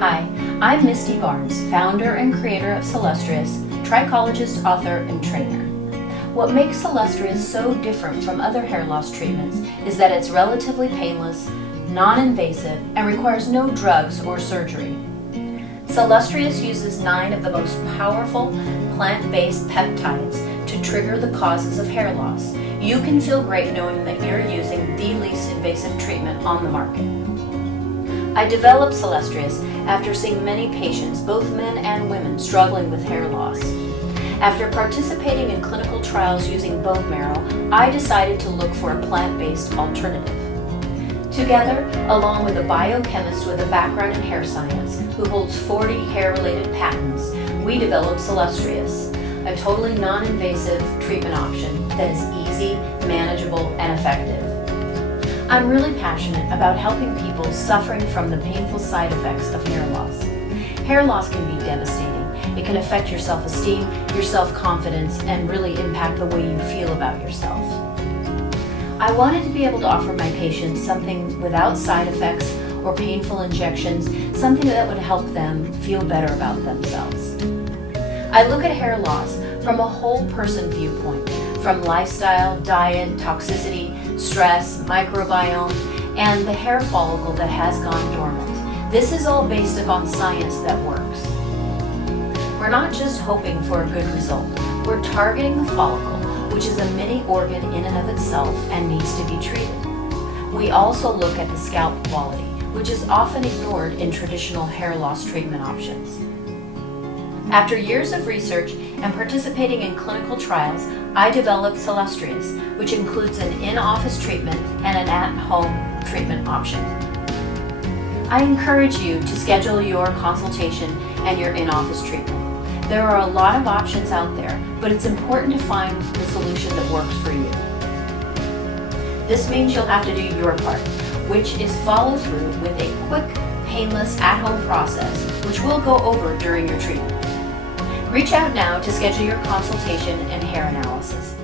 Hi, I'm Misti Barnes, founder and creator of Cellustrious, trichologist, author, and trainer. What makes Cellustrious so different from other hair loss treatments is that it's relatively painless, non-invasive, and requires no drugs or surgery. Cellustrious uses 9 of the most powerful plant-based peptides to trigger the causes of hair loss. You can feel great knowing that you're using the least invasive treatment on the market. I developed Cellustrious after seeing many patients, both men and women, struggling with hair loss. After participating in clinical trials using bone marrow, I decided to look for a plant-based alternative. Together, along with a biochemist with a background in hair science who holds 40 hair-related patents, we developed Cellustrious, a totally non-invasive treatment option that is easy, manageable, and effective. I'm really passionate about helping people suffering from the painful side effects of hair loss. Hair loss can be devastating. It can affect your self-esteem, your self-confidence, and really impact the way you feel about yourself. I wanted to be able to offer my patients something without side effects or painful injections, something that would help them feel better about themselves. I look at hair loss from a whole person viewpoint, from lifestyle, diet, toxicity, stress, microbiome, and the hair follicle that has gone dormant. This is all based upon science that works. We're not just hoping for a good result. We're targeting the follicle, which is a mini organ in and of itself and needs to be treated. We also look at the scalp quality, which is often ignored in traditional hair loss treatment options. After years of research and participating in clinical trials, I developed Cellustrious, which includes an in-office treatment and an at-home treatment option. I encourage you to schedule your consultation and your in-office treatment. There are a lot of options out there, but it's important to find the solution that works for you. This means you'll have to do your part, which is follow through with a quick, painless at-home process, which we'll go over during your treatment. Reach out now to schedule your consultation and hair analysis.